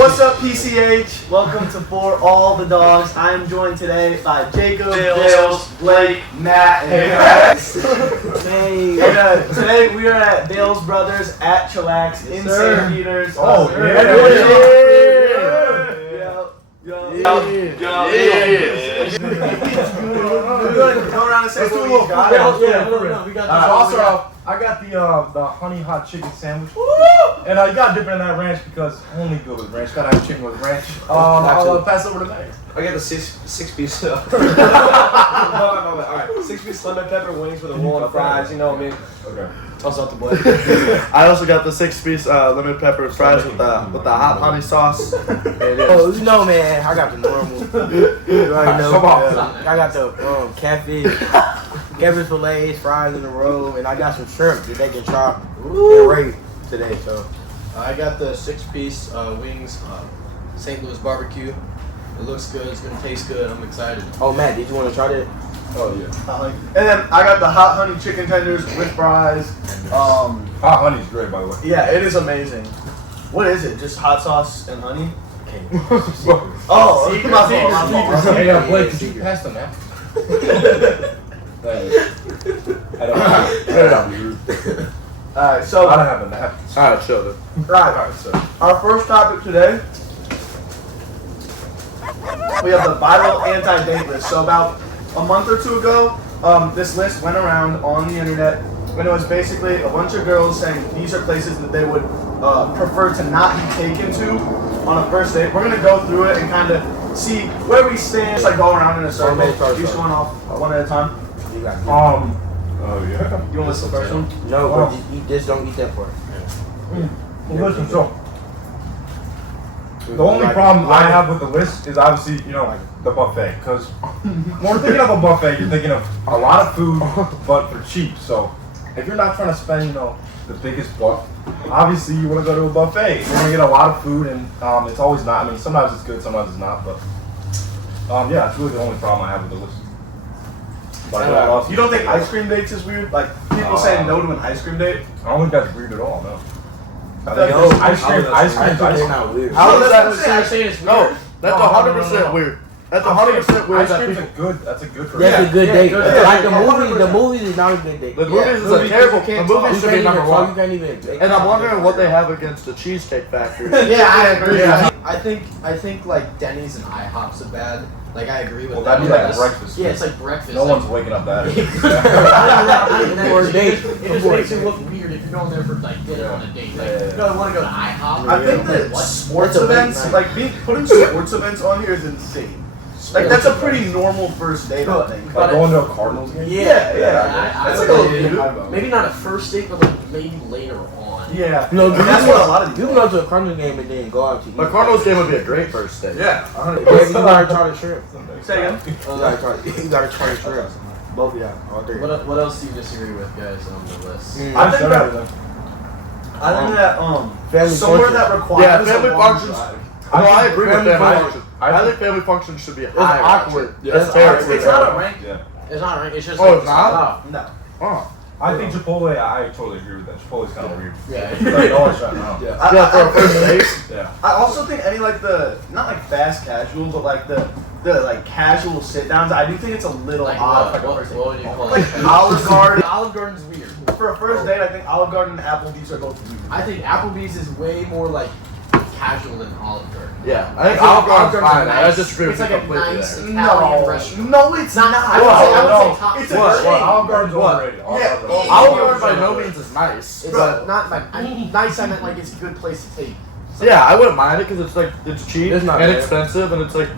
What's up, PCH? Welcome to For All the Dogs. I am joined today by Jacob, Vails, Blake, Matt, and Max. Today we are at Vails Brothers at Chillax in St. Peter's. Oh, We're going to go around and say what we got. I got the honey hot chicken sandwich. And you gotta dip it in that ranch because only good with ranch. Gotta have chicken with ranch. I'll pass over to Max. I got the six piece. Alright, 6-piece lemon pepper wings with a roll of fries. You know me. Okay. Toss out the blade. I also got the 6-piece lemon pepper fries with the hot honey sauce. Oh, you know, man, I got the normal. You already know. Come on. I got the catfish fillets, fries in a row, and I got some shrimp that they can chop and rate today. So I got the 6-piece wings, St. Louis barbecue. It looks good. It's gonna taste good. I'm excited. oh, Matt, did you want to try that? Oh yeah. And then I got the hot honey chicken tenders with fries. Hot honey's great, by the way. Yeah, it is amazing. What is it? Just hot sauce and honey? Oh, my fault. Hey, Blake, could you pass the map? Alright, so I don't have a nap. Alright, chill then. right, So. our first topic today, we have the viral anti-date list. So about a month or two ago, this list went around on the internet, and it was basically a bunch of girls saying these are places that they would prefer to not be taken to on a first date. We're gonna go through it and kind of see where we stand. Just like go around in a circle. Each one off one at a time. You got Oh yeah. You want to listen to the first one? No, but just eat this. Don't eat that part. Well, listen, so the only problem I have with the list is obviously, the buffet. Because when we're thinking of a buffet, you're thinking of a lot of food, but for cheap. So if you're not trying to spend, the biggest buck, obviously you want to go to a buffet. You're going to get a lot of food, and it's always not. I mean, sometimes it's good, sometimes it's not. But yeah, it's really the only problem I have with the list. You don't think ice cream dates is weird? Like people saying no to an ice cream date? I don't think that's weird at all, no. I think Ice cream. They're not weird. How is that? saying it's No, that's 100% weird. That's 100% weird. Ice cream's that's a good for That's a good date. Yeah, Like the yeah, movies is not a good date. The movies is a terrible. The movies should be number You one. can't even. And I'm wondering what they have against the Cheesecake Factory. Yeah, I agree. Yeah. I think like Denny's and IHOP's are bad. Like I agree with Well, that. that'd be like breakfast. Yeah, it's like breakfast. No one's waking up that early. For a date. It just makes it look weird if you're going there for like dinner on a date. Like, you don't want to go to IHOP. I think that sports events, like putting sports events on here is insane. Like that's a pretty normal first date, I think. Like going to a Cardinals game? Yeah. That's That's like a little maybe not a first date, but like maybe later on. Yeah. No, that's what a lot of you can go to a Cardinals game and then go out to eat. The Cardinals game would be a great first date. Yeah. You gotta try the shrimp. Say again. You gotta try the shrimp. Both of y'all. All three. What else do you disagree with, guys, on the list? I think that family somewhere function. that requires Yeah, family a long functions. drive. No, I agree with Family family function. functions. I think family functions should be higher. awkward. Yeah, It's that's terrible. It's not a rank. Yeah. It's not right. It's just. Oh, like, it's not? No. Oh. I think Chipotle, I totally agree with that. Chipotle's kind of weird. Yeah. Like, always shutting down. Yeah. Yeah, for a first date. Yeah. I also think any like not like fast casual, but like the like casual sit downs. I do think it's a little Like odd. what? For like a What first date. would you call Like it? Olive Garden. Olive Garden's weird. For a first date, I think Olive Garden and Applebee's are both weird. I think Applebee's is way more like casual than Olive Garden. Yeah, I think Olive Garden's fine. I nice- disagree with it's you like a completely nice there. Italian restaurant. No, it's not. I would say top It's a three. chain. Olive Garden's What? overrated. Yeah. Olive Garden by no means is nice, It's but not like nice. I meant like it's a good place to take. yeah, I wouldn't mind it because it's like it's cheap It's not and bad. expensive, and it's like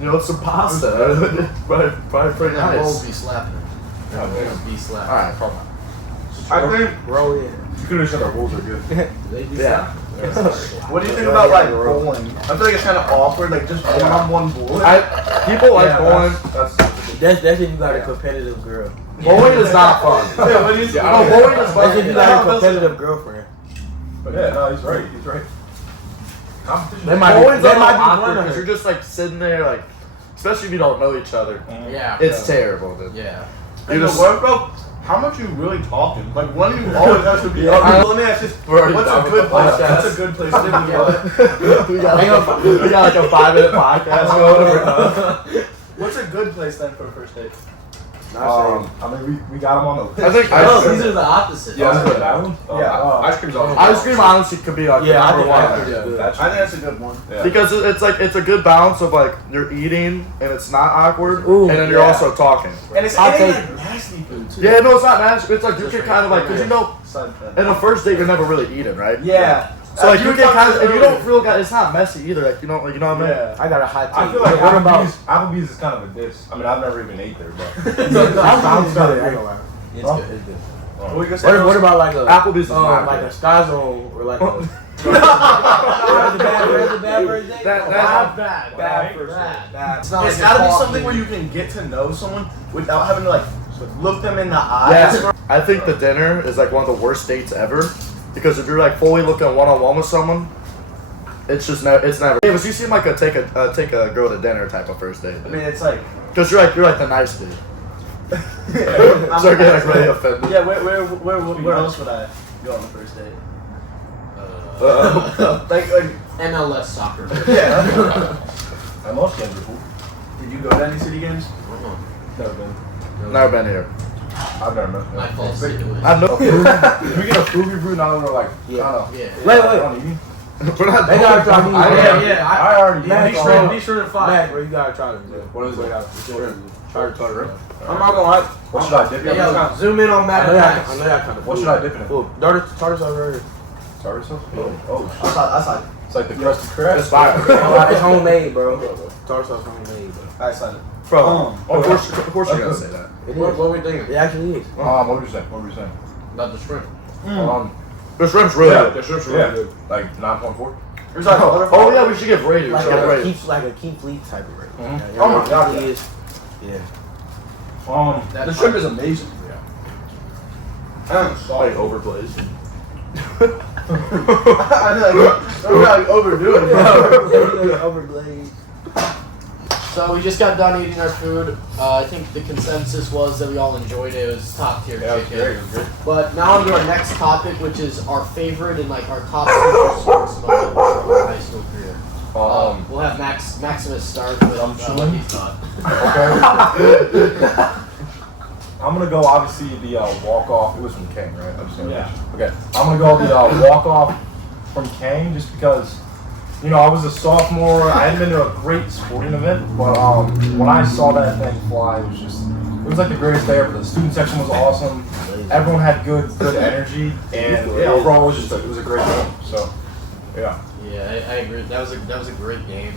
it's some pasta. It's probably pretty That rolls nice. be slapping. Yeah, Rolls be slapping. All right, come on. I think. Roll in. You could have said our rules are good. They do Yeah. What do you think about like bowling? I feel like it's kind of awkward, like just one-on-one bowling. People like bowling. That's That's if you got a competitive girl. Bowling is not fun. Yeah, what do you No, bowling is That's if you fun. got a competitive girlfriend. But yeah, no, he's right. He's right. Competition. That might be- Bowling's that a might little be awkward fun. because you're just like sitting there, like, especially if you don't know each other. Yeah. It's terrible. Dude. Yeah. And the work, bro. how much you really talking? Like, one of you always has to be up. Let me ask this. Bro, What's a good place? What's a good place to do what? we got like a 5-minute podcast going. What's a good place then for a first date? I mean, we got them on the list. I think No, these are the opposite. Yeah, that's good. That one? Yeah. Ice cream's on. ice cream honestly could be like Yeah, I number think one. ice cream is good. I think that's a good one. Yeah. Because it's like it's a good balance of like you're eating and it's not awkward, Ooh, and then you're yeah. also talking. And it's I'll it ain't take- like nasty food too. Yeah, no, it's not nasty. It's like you can kind of like, cause you know, Side effect. in a first date you're never really eating, right? Yeah. So like you were can talking kind of, and you earlier. don't feel like it's not messy either. Like you know what I mean? Yeah. I got a hot take. I feel like what about? Applebee's is kind of a diss. I mean, I've never even ate there, but. Applebee's is good. I ain't gonna lie. It's Huh? good. It's good. What were you gonna say? What about like a Applebee's is not like a good. Sky Zone or like a Where's the bad first date? That's bad. Bad first bad. date. It's not like gotta be coffee. something where you can get to know someone without having to like look them in the eyes. Yeah, I think the dinner is like one of the worst dates ever, because if you're like fully looking one-on-one with someone, it's just never. It's never. Davis, you seem like a take a girl to dinner type of first date. I mean, it's like. Because you're like the nice dude. I'm So getting like really offended. Yeah, where else would I go on the first date? Like MLS soccer. yeah. I most games are cool. Did you go to any city games? Never been. Never been here. I've never been. My fault. Stick to it. I know. Did we get a food review now that we're like, Yeah. I don't know. Yeah. Wait. We're not. They gotta try these. I already Matt, ate Be sure to find. Matt, bro, you gotta try them. Bro. What is it? Try to try them. I'm not gonna lie. What should I dip in? Yo, zoom in on I Matt know and y'all Max. kind of. What should I dip in it? Cool. Tartar sauce right here. Tartar sauce? Oh, I saw. it's like the crusty crab. It's fire. It's homemade, bro. Tartar sauce homemade, bro. I saw it. Bro, Oh, of course you're gonna say that. It What is. were we thinking? It actually is. What were you saying? What were you saying? About the shrimp. The shrimp's really yeah, good. the shrimp's really good. Like 9.4? There's like Oh yeah, we should get rated. We Like should get a rated. keep fleet type of rate. Mhm. Yeah, Oh my it God, really yeah. is. Yeah. The shrimp is amazing. Yeah. Like overplays. I'm like overdoing it. Overblade. So we just got done eating our food. I think the consensus was that we all enjoyed it. It was top tier Yeah, it was chicken. great. It was great. But now on to our next topic, which is our favorite and like our top super sports moment from our high school career. We'll have Maximus start with what he thought. Okay. I'm gonna go obviously the walk off. It was from Kane, right? I'm just gonna Okay. I'm gonna go the walk off from Kane just because, you know, I was a sophomore. I hadn't been to a great sporting event, but when I saw that thing fly, it was like the greatest day ever. The student section was awesome. Everyone had good energy, and overall it was a great game. So, yeah. Yeah, I agree. That was a great game.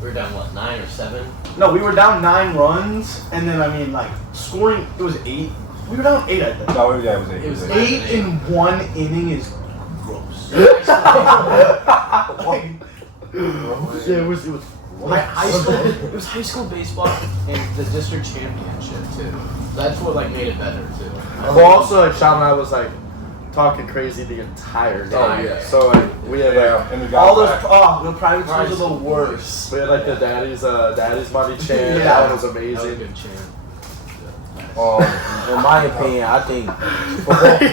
We were down 9 or 7. No, we were down 9 runs, and then I mean like scoring. It was 8. We were down 8, I think. No, yeah, it was 8. It was 8 in one inning is gross. Yeah, it was. High school. It was high school baseball and the district championship too. That's what like made it better too. Well, also like Sean and I was like talking crazy the entire day. Oh, yeah. So like we had like and we got All those back. the private schools are the worst. we had like the daddy's money chant. Yeah. That one was That was a amazing. good chant. In my opinion, I think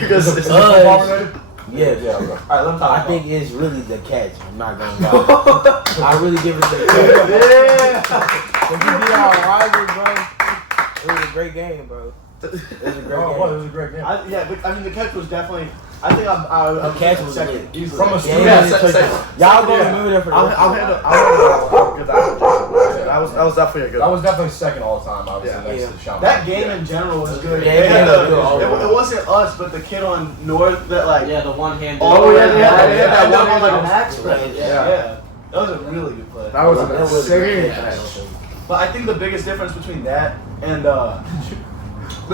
Because Is it football related? yes. Yeah, okay. Alright, let me talk. I think it's really the catch. I'm not gonna lie. I really give it the catch. yeah. When you beat our rivals, bro, it was a great game, bro. It was a great Oh, game. well, it was a great game. Yeah, but I mean the catch was definitely. I think I'm The catch was second. lit. Easily. From a Yeah, student. yeah, second. Y'all gonna Yeah. remember that for the I'll rest of your handle. life. I'll give that one. That was definitely a good. That was definitely second all time, obviously, Yeah. next to Sean. That game in general was good. Yeah, They had yeah, the- it wasn't us, but the kid on North that like. Yeah, the one hand. Oh yeah, they had that Yeah. one on like Yeah. an axe spread. Yeah. Yeah, that was a really good play. That was That was a insane. great catch. But I think the biggest difference between that and the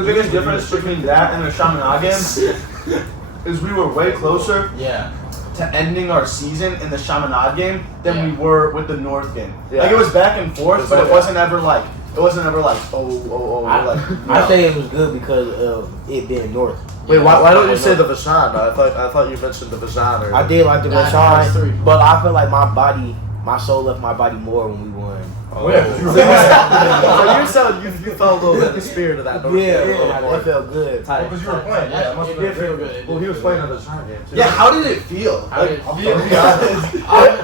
biggest difference between that and the Chaminade game is we were way closer Yeah. to ending our season in the Chaminade game than we Yeah. were with the North game. Yeah. Like it was back and forth, It's but like it wasn't ever like I, like I no. say it was good because of it being north. Wait, why don't you say the Vashon? I thought you mentioned the Vashon. Or I did like the Nah, Vashon, it's 3. but I feel like my body my soul left my body more when we won. Oh yeah. You felt a little bit in the spirit of that. Don't you? It felt good. Because you were playing. Yeah, it must have It been did feel good. Well, he was playing on the time game too. Yeah, how did it feel? How did it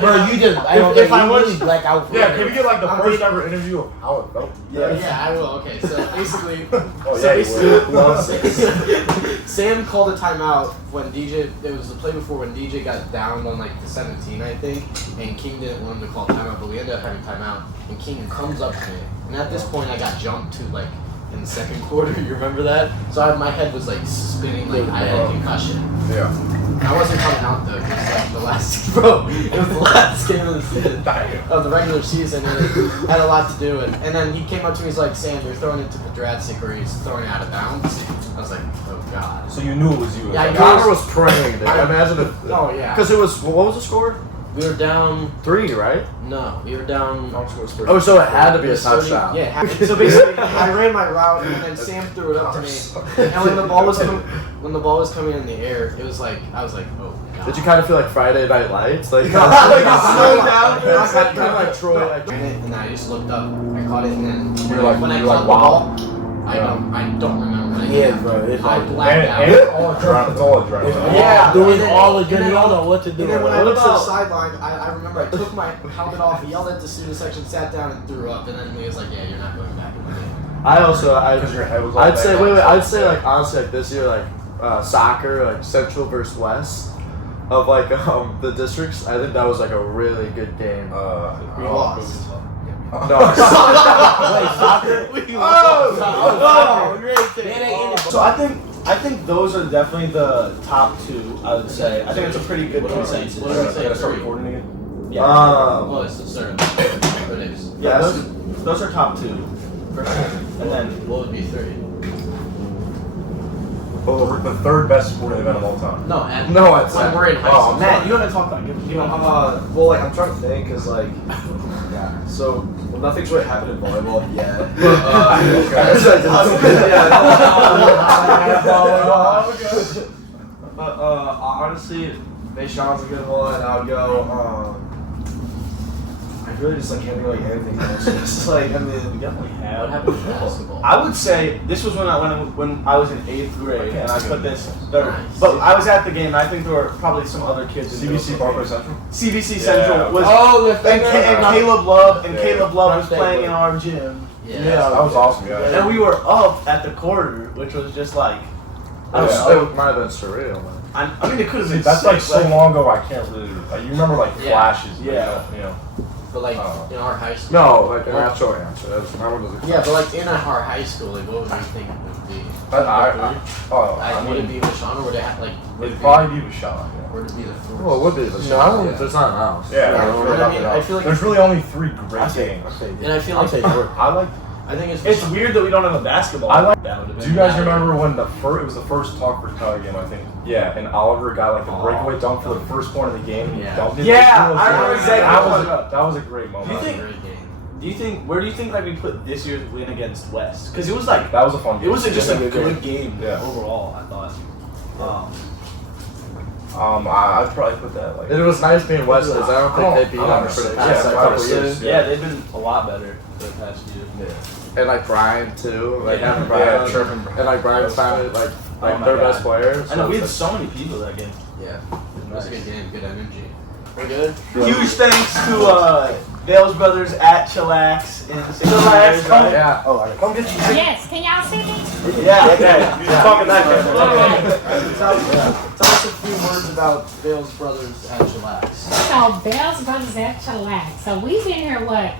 Bro, you just If I was- really black out. Yeah, can we get like the first ever interview of how it felt? Yeah, I will. Okay, so basically, Oh yeah, you would. Sam called a timeout when DJ. It was the play before when DJ got downed on like the 17, I think, and King didn't want him to call timeout, but we ended up having timeout. And King comes up to me, and at this point I got jumped to like in the second quarter. You remember that? So my head was like spinning, like I had a concussion. Yeah. I wasn't coming out though, because like the last it was the last game of the season, of the regular season, and it had a lot to do. And then he came up to me, he's like, Sam, you're throwing it to Pedracic, or he's throwing it out of bounds. I was like, oh god. So you knew it was you. Yeah, I knew Connor was praying. Dude. I imagine if. Oh yeah. Because it was. What was the score? We were down. 3, right? No, we were down. Oh, so it had to be a touchdown. Yeah. So basically, I ran my route, and then Sam threw it up to me. And when the ball was coming in the air, it was like I was like, oh god. Did you kind of feel like Friday Night Lights? Like, Slowed down. kind of like Troy. Like, And then I just looked up, I caught it, and then You're like- when I you're caught like, the wow. ball, I don't remember. Yeah, bro. It's I like blacked out. And it's all adrenaline. It's all adrenaline. Yeah, doing and then- all the and good. then- You don't know what to do. And then when I What looked to the about- sideline, I remember I took my helmet off, yelled at the student section, sat down, and threw up. And then he was like, "Yeah, you're not going back in the game." Because your head was all I'd say, banged up. I'd say like honestly like this year like soccer like Central versus West of like the districts. I think that was like a really good game. We lost. No, Wait, soccer? So I think those are definitely the top two. I would say. I think it's a pretty good consensus. What did we say? Gotta start recording again. Yeah. Well, it's the third. It is. Yeah, those are top two. And then What would be three? The third best sporting event of all time. No, at No, it's when not. we're in high school. Matt, you want to talk about it? Well, like I'm trying to think, cause like, yeah. So well, nothing's really happened in volleyball yet. But honestly, Mayshawn's a good one. I would go. I really just like can't think of like anything else. It's like I mean, We definitely What have. happened with basketball? I would say this was when I was in 8th grade and I put this third. Nice. But I was at the game. I think there were probably some other kids in CBC middle Barclay school. Central. CBC Central was Oh, the and, and Caleb Love and Yeah. Caleb Love was Birthday playing boy. in our gym. Yeah. That was awesome, guys. And we were up at the quarter, which was just like it might have been surreal. Man. I mean it could have See, been that's sick, like so long ago. I can't really. Like, you remember like Yeah. flashes. But Yeah. You know. But like Oh. in our high school. No, like an actual answer. That's my one was. Yeah, but like in our high school, like what would you think it would be? I Would it mean, be Vashon, or would it have like? Would it'd it probably be Vashon. be, would it be the fourth? Well, it would be. No, I don't- Yeah. There's not else. Yeah. I feel like There's really only 3 great I'll games. And I feel I'll like take York. I like. I think it's. It's weird that we don't have a basketball. I like- that would have Do been. you guys remember when it was the first talk for Chicago game? I think. Yeah, and Oliver got like the breakaway dunk for the first point of the game. And he Yeah. dunked it. Yeah, It was I remember great. exactly That what was you're talking that was a great moment. Do you think- Great game. Do you think where do you think like we put this year's win against West? Because it was like that was a fun game? it was just a Yeah, good game Yeah. overall. I thought. I'd probably put that like. It was nice being West because I don't think they beat I'm them for the six. past Yeah, like, 5 couple or years. 6. Yeah, they've been a lot better the past year. Yeah. And like Brian too, like Yeah. having Brian, Yeah, chirping and like Brian found like Oh my their God. best players. I know we so had it's so many people that game. Yeah. It was a good game. Good energy. We're good. Huge thanks to Vails Brothers at Chillax in Chillax, right? yeah. Oh, come get you. Yes, can y'all see me? Yeah, okay. You're talking that Tell us a few words about Vails Brothers at Chillax. So, Vails Brothers at Chillax. So, we've been here, what,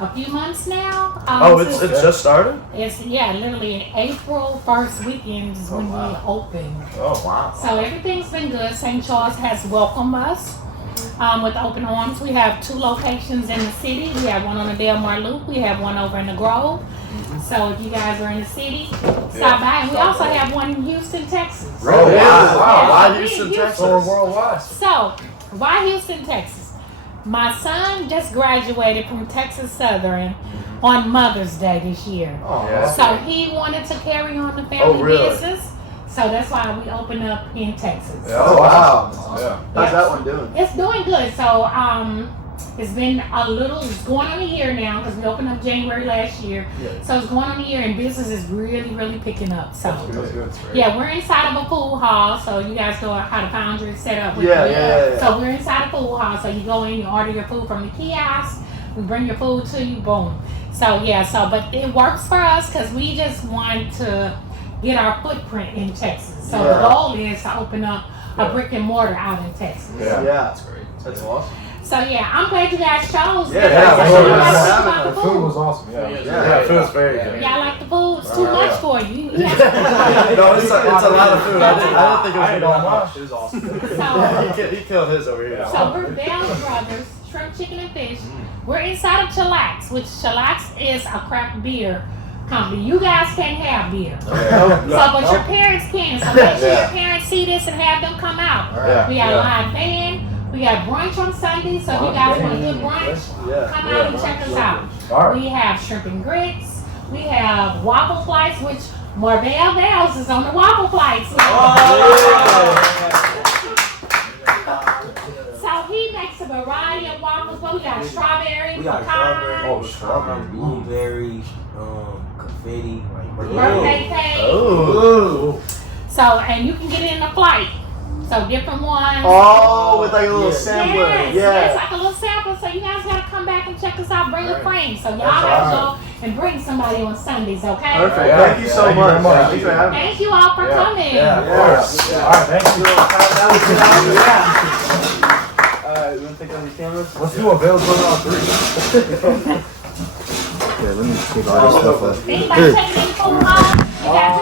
a few months now? Oh, it's since- just started. It's, yeah, literally April 1st weekend is when we open. Oh wow. So, everything's been good. St. Charles has welcomed us with open arms. We have 2 locations in the city. We have one on the Delmar Loop. We have one over in the Grove. So, if you guys are in the city, stop by. And we also have one in Houston, Texas. Oh wow. Yeah, Why we in Houston, Houston. Texas? So we're worldwide. So, why Houston, Texas? My son just graduated from Texas Southern on Mother's Day this year. Oh, yeah. So he wanted to carry on the family really? business. So that's why we opened up in Texas. Yeah. Oh wow. Yeah. How's that one doing? It's doing good. So It's been it's going on a year now because we opened up January last year. So it's going on a year and business is really, really picking up. So That's good. yeah, we're inside of a food hall. So you guys know how the Foundry is set up. Yeah. So we're inside a food hall. So you go in, you order your food from the kiosk. We bring your food to you, boom. So but it works for us because we just want to get our footprint in Texas. So the goal is to open up a brick and mortar out in Texas. Yeah. That's great. That's awesome. So I'm glad you guys chose. The food was awesome. Yeah, food was very good. Y'all like the food? It's too much for you. No, it's a lot of food. I didn't think it was don't that mind. much. It was awesome. So He killed his over here. we're Vails Brothers, shrimp, chicken, and fish. We're inside of Chillax, which Chillax is a craft beer company. You guys can't have beer. But your parents can. So make sure your parents see this and have them come out. We got a live band. We got brunch on Sunday, so if you guys want a good brunch, come out and check us out. We have shrimp and grits. We have waffle flights, which Marvell Vails is on the waffle flights. So he makes a variety of waffles, but we got strawberry, pecan, strawberry, blueberries, confetti, birthday cake. So, and you can get it in the flight. So different ones. Oh, with like a little sampler. Yes, like a little sample. So you guys gotta come back and check us out. Bring a friend. So y'all gotta go and bring somebody on Sundays, okay? Perfect. Thank you so much. Thanks for having me. Thank you all for coming. Alright, thank you. Alright, you wanna take on these cameras? Let's do a Vails Brothers on 3. Okay, let me take all this stuff off. Anybody checking in the food hall? We got